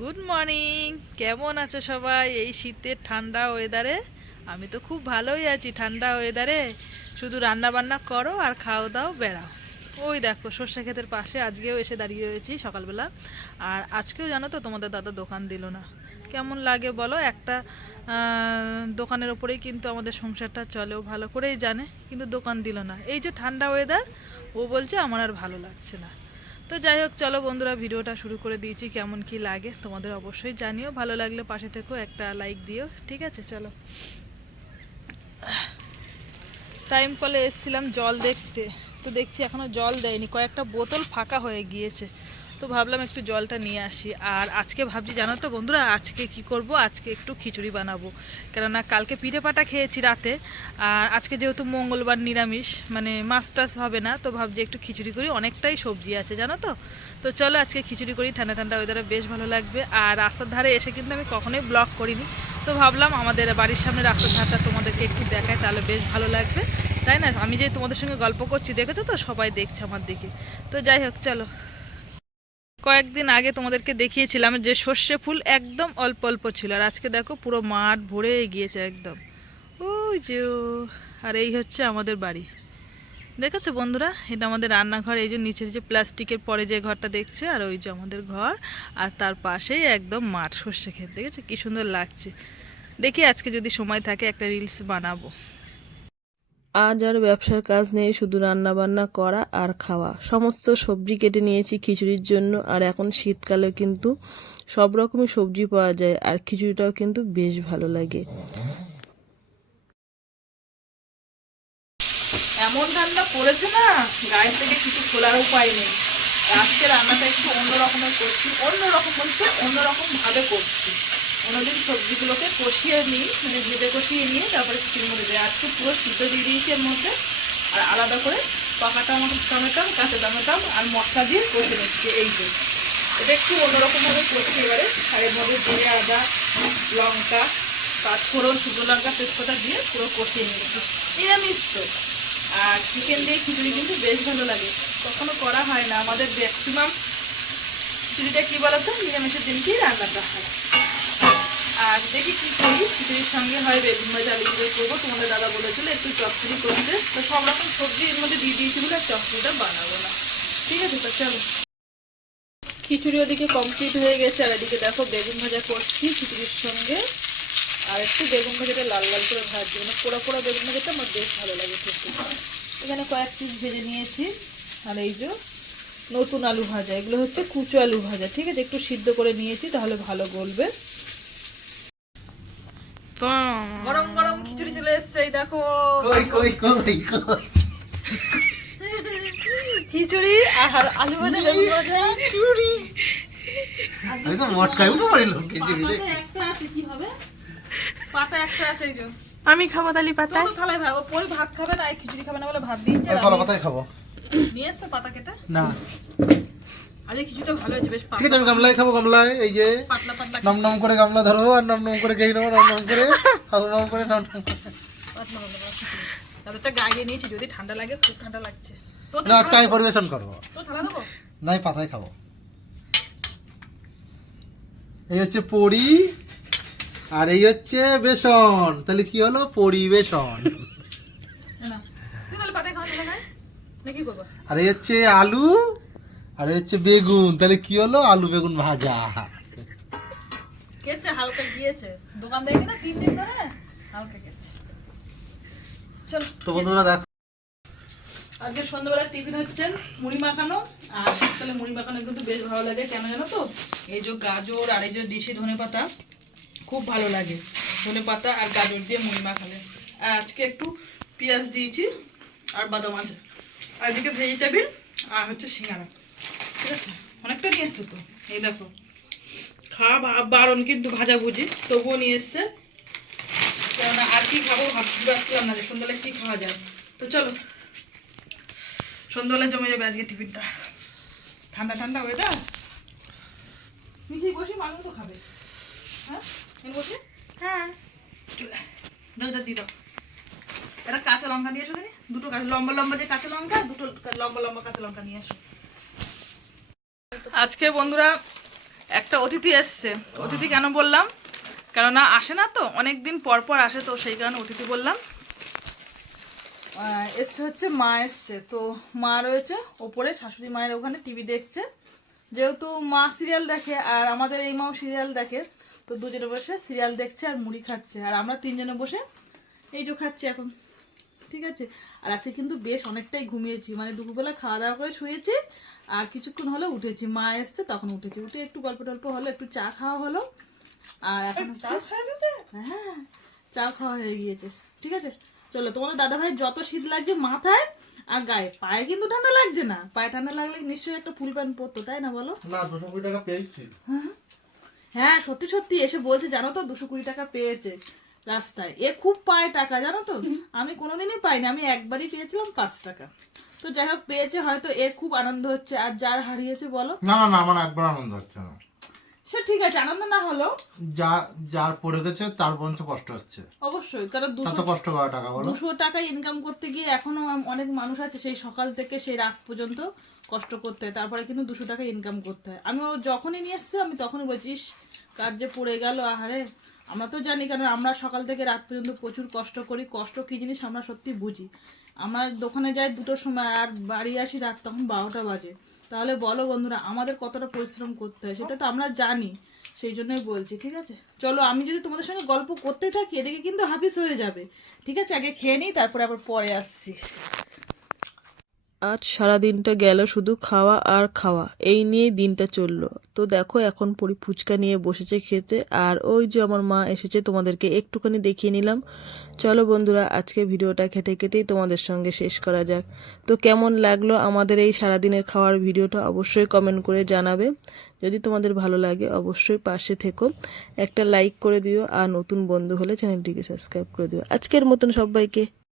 Good morning কেমন আছো সবাই? এই শীতের ঠান্ডা ওয়েদারে আমি তো খুব ভালোই আছি ঠান্ডা ওয়েদারে শুধু রান্না বান্না করো আর খাও দাও বেড়াও। ওই দেখো, সর্ষে ক্ষেতের পাশে আজকেও এসে দাঁড়িয়ে রয়েছি সকালবেলা। আর আজকেও জানো তো তোমাদের দাদা দোকান দিল না। কেমন লাগে বলো? একটা দোকানের ওপরেই কিন্তু আমাদের সংসারটা চলেও ভালো করেই জানে। কিন্তু দোকান দিল না। এই যে ঠান্ডা ওয়েদার ও বলছে আমার আর ভালো লাগছে না। তো যাই হোক, চলো বন্ধুরা, ভিডিওটা শুরু করে দিয়েছি কেমন কি লাগে। তোমাদের অবশ্যই জানিও। ভালো লাগলে পাশে থেকেও একটা লাইক দিও। ঠিক আছে, চলো। টাইম কলে এসছিলাম জল দেখতে। তো দেখছি এখনও জল দেয়নি। কয়েকটা বোতল ফাঁকা হয়ে গিয়েছে। তো ভাবলাম একটু জলটা নিয়ে আসি। আর আজকে ভাবছি, জানো তো বন্ধুরা, আজকে কি করব? আজকে একটু খিচুড়ি বানাবো। কেননা কালকে পিঠে পাটা খেয়েছি রাতে। আর আজকে যেহেতু মঙ্গলবার নিরামিষ মানে মাছ টাছ হবে না, তো ভাবছি একটু খিচুড়ি করি। অনেকটাই সবজি আছে, জানো তো? তো চলো আজকে খিচুড়ি করি ঠান্ডা ঠান্ডা ওয়েদারে বেশ ভালো লাগবে। আর রাস্তার ধারে এসে কিন্তু আমি কখনোই ব্লগ করিনি। তো ভাবলাম আমাদের বাড়ির সামনে রাস্তার ধারটা তোমাদেরকে একটু দেখায় তাহলে বেশ ভালো লাগবে। তাই না? আমি যে তোমাদের সঙ্গে গল্প করছি, দেখেছ তো? সবাই দেখছে আমার দিকে। তো যাই হোক, চলো। কয়েকদিন আগে তোমাদেরকে দেখিয়েছিলাম যে সর্ষে ফুল একদম অল্প অল্প ছিল, আর আজকে দেখো পুরো মাঠ ভরে গিয়েছে একদম। ওই যে। আর এই হচ্ছে আমাদের বাড়ি। দেখেছ বন্ধুরা? এটা আমাদের রান্নাঘর, এই যে নিচের যে প্লাস্টিকের পরে যে ঘরটা দেখছে, আর ওই যে আমাদের ঘর, আর তার পাশেই একদম মাঠ সর্ষে ক্ষেত। দেখেছ? কি সুন্দর লাগছে। দেখি আজকে যদি সময় থাকে একটা রিলস বানাবো। আজ আর ব্যবসার কাজ নেই, শুধু রান্না বান্না করা আর খাওয়া। সমস্ত সবজি কেটে নিয়েছি খিচুড়ির জন্য, আর এখন শীতকালে কিন্তু সব রকমই সবজি পাওয়া যায়, আর খিচুড়িটাও কিন্তু বেশ ভালো লাগে। এমন ঠান্ডা পড়েছে না, গায়ের থেকে কিছু খোলার উপায় নেই। আজকে রান্নাটা একটু অন্য রকমের করছি অন্য রকম বলতে অন্য রকম ভাবে করছি। অন্যদিন সবজিগুলোকে কষিয়ে নিই মানে ভেজে কষিয়ে নিয়ে তারপরে খিচুড়ির মধ্যে দিই আজকে পুরো সিদ্ধ দিয়ে দিয়েছি এর মধ্যে। আর আলাদা করে পাকা টমেটো টমেটো, কাঁচা টমেটো আর মশলা দিয়ে কষে নিচ্ছি এই যে। এটা একটু অন্যরকমভাবে করছি এবারে। আর মধ্যে জিরে, আদা, লঙ্কা পাঁচফোড়ন শুকনো লঙ্কা, তেজপাতা দিয়ে পুরো কষিয়ে নিয়েছি। নিরামিষ তো। আর চিকেন দিয়ে খিচুড়ি কিন্তু বেশ ভালো লাগে। কখনো করা হয় না। আমাদের ম্যাক্সিমাম খিচুড়িটা কী বলতো? নিরামিষের দিনকেই রান্নাটা হয়। আর দেখি কি করি, খিচুড়ির সঙ্গে হয় বেগুন ভাজা আলু দিয়ে করব। তোমাদের দাদা বলেছিল একটু চচ্চড়ি করতে। তো সব রকম সবজি এর মধ্যে দিয়ে দিয়েছি বলে আর বানাবো না। ঠিক আছে, তো চলো। খিচুড়ি ওদিকে কমপ্লিট হয়ে গেছে। আর এদিকে দেখো বেগুন ভাজা করছি খিচুড়ির সঙ্গে। আর একটু বেগুন ভাজাটা লাল লাল করে ভাজছি মানে পোড়া পোড়া বেগুন ভাজাটা আমার বেশ ভালো লাগে খেতে। এখানে কয়েক পিস ভেজে নিয়েছি। আর এই যে নতুন আলু ভাজা, এগুলো হচ্ছে কুচো আলু ভাজা। ঠিক আছে, একটু সিদ্ধ করে নিয়েছি, তাহলে ভালো গলবে। গরম গরম খিচুড়ি চলে এসছে এই দেখো। কই কই কই কই? খিচুড়ি আর আলু ভাজা ভাজা। আমি তো মটকাই উঠে পড়িল খিচুড়ি একটা আছে কি হবে? পাতা একটা আছে এই আমি খাব তালি পাতা তো থালায় ভাত ও পরে ভাত খাবে না খিচুড়ি খাবে না বলে ভাত দিয়েছে কলা পাতায় খাব। নিয়ে এসছে পাতা কেটে। না। ঠিক আছে আমি গামলায় খাব গামলায় এই যে পাতলা পাতলা নম নম করে গামলা ধরো আর নম নম করে খেয়ে নেব নম নম করে হাউ হাউ করে নম নম করে। পাতলা পাতলা পাতলা। খিচুড়ি। তাদেরটা গায়ে নিয়েছি যদি ঠান্ডা লাগে খুব ঠান্ডা লাগছে। না আজকে আমি পরিবেশন করব। নাই পাতায় খাব। এই হচ্ছে পরি আর এই হচ্ছে বেসন। তাহলে কি হলো? পরিবেশন। আর এই হচ্ছে আলু আর হচ্ছে বেগুন তাহলে কি হলো? আলু বেগুন ভাজা। কেছে হালকা গিয়েছে। দোকান দেখে না তিন দিন ধরে হালকা গেছে। চল তো বন্ধুরা দেখো। আজকে সন্ধ্যাবেলা টিফিন হচ্ছে মুড়ি মাখানো আর শীতকালে মুড়ি মাখানো কিন্তু বেশ ভালো লাগে। কেন জানো তো? এই যে গাজর আর এই যে দেশি ধনে পাতা খুব ভালো লাগে। ধনে পাতা আর গাজর দিয়ে মুড়ি মাখালে। আর আজকে একটু পেঁয়াজ দিয়েছি আর বাদাম আছে। আর এদিকে ভেজিটেবিল আর হচ্ছে সিঙ্গারা। ঠিক আছে? অনেকটা নিয়ে এসছো তো? এই দেখো। খাওয়া বারণ কিন্তু ভাজাভুজি তবুও নিয়ে এসছে। কেননা আর কি খাব ভাবতে পারছিলাম না যে সন্ধ্যাবেলা কি খাওয়া যায়। তো চলো। সন্ধ্যাবেলা জমে যাবে আজকে টিফিনটা। ঠান্ডা ঠান্ডা ওয়েদার নিচেই বসে মানুষ তো খাবে। হ্যাঁ? বসে? হ্যাঁ। দাও দিয়ে দাও। এটা কাঁচা লঙ্কা নিয়ে এসো দুটো কাঁচা লম্বা লম্বা যে কাঁচা লঙ্কা দুটো লম্বা লম্বা কাঁচা লঙ্কা নিয়ে এসো। আজকে বন্ধুরা একটা অতিথি এসছে। অতিথি কেন বললাম? কেননা আসে না তো অনেক দিন পর পর আসে তো, সেই কারণে অতিথি বললাম। এসছে হচ্ছে মা এসছে, তো মা রয়েছে ওপরে, শাশুড়ি মায়ের ওখানে টিভি দেখছে। যেহেতু মা সিরিয়াল দেখে আর আমাদের এই মাও সিরিয়াল দেখে, তো দুজনে বসে সিরিয়াল দেখছে আর মুড়ি খাচ্ছে। আর আমরা তিনজনে বসে এই যে খাচ্ছি এখন, ঠিক আছে? আর আজকে কিন্তু বেশ অনেকটাই ঘুমিয়েছি মানে দুপুরবেলা খাওয়া দাওয়া করে শুয়েছি আর কিছুক্ষণ হলো উঠেছি মা এসছে তখন উঠেছি। উঠে একটু গল্প টল্প হলো একটু চা খাওয়া হলো। আর এখন হ্যাঁ চা খাওয়া হয়ে গিয়েছে ঠিক আছে? চলো তোমাদের দাদা ভাই যত শীত লাগছে মাথায় আর গায়ে পায়ে কিন্তু ঠান্ডা লাগছে না। পায়ে ঠান্ডা লাগলে নিশ্চয়ই একটা ফুল প্যান্ট পরতো তাই না বলো? না দুশো কুড়ি টাকা পেয়েছি। হ্যাঁ সত্যি সত্যি এসে বলছে জানো তো দুশো কুড়ি টাকা পেয়েছে রাস্তায়। এ খুব পায় টাকা জানো তো? আমি কোনোদিনই পাইনি আমি একবারই পেয়েছিলাম পাঁচ টাকা। তো যাই হোক পেয়েছে হয়তো এর খুব আনন্দ হচ্ছে। আর যার হারিয়েছে বলো? না না না আমার একবার আনন্দ হচ্ছে না। সে ঠিক আছে আনন্দ না হলো যা যার পড়ে গেছে তার বঞ্চ কষ্ট হচ্ছে। অবশ্যই কারণ দুশো কষ্ট করা টাকা বলো। দুশো টাকা ইনকাম করতে গিয়ে এখনও অনেক মানুষ আছে সেই সকাল থেকে সেই রাত পর্যন্ত কষ্ট করতে হয়। তারপরে কিন্তু দুশো টাকা ইনকাম করতে হয়। আমি ও যখনই নিয়ে এসছে আমি তখনই বলছিস কার যে পড়ে গেল আহারে! আমরা তো জানি কারণ আমরা সকাল থেকে রাত পর্যন্ত প্রচুর কষ্ট করি। কষ্ট কী জিনিস আমরা সত্যি বুঝি। আমার দোকানে যাই দুটোর সময় আর বাড়ি আসি রাত তখন বারোটা বাজে। তাহলে বলো বন্ধুরা, আমাদের কতটা পরিশ্রম করতে হয় সেটা তো আমরা জানি, সেই জন্যই বলছি, ঠিক আছে? চলো আমি যদি তোমাদের সঙ্গে গল্প করতে থাকি, এদিকে কিন্তু হাফিস হয়ে যাবে। ঠিক আছে? আগে খেয়ে নিই, তারপরে আবার পরে আসছি। আজ সারা দিনটা গেল শুধু খাওয়া আর খাওয়া। এই নিয়েই দিনটা চলল। তো দেখো, এখন পরি ফুচকা নিয়ে বসেছে খেতে, আর ওই যে আমার মা এসেছে, তোমাদেরকে একটুখানি দেখিয়ে নিলাম। চলো বন্ধুরা আজকে ভিডিওটা খেতে খেতেই তোমাদের সঙ্গে শেষ করা যাক। তো কেমন লাগল আমাদের এই সারাদিনের খাওয়ার ভিডিওটা অবশ্যই কমেন্ট করে জানাবে। যদি তোমাদের ভালো লাগে, অবশ্যই পাশে থেকো। একটা লাইক করে দিও, আর নতুন বন্ধু হলে চ্যানেলটিকে সাবস্ক্রাইব করে দিও। আজকের মতন সবাইকে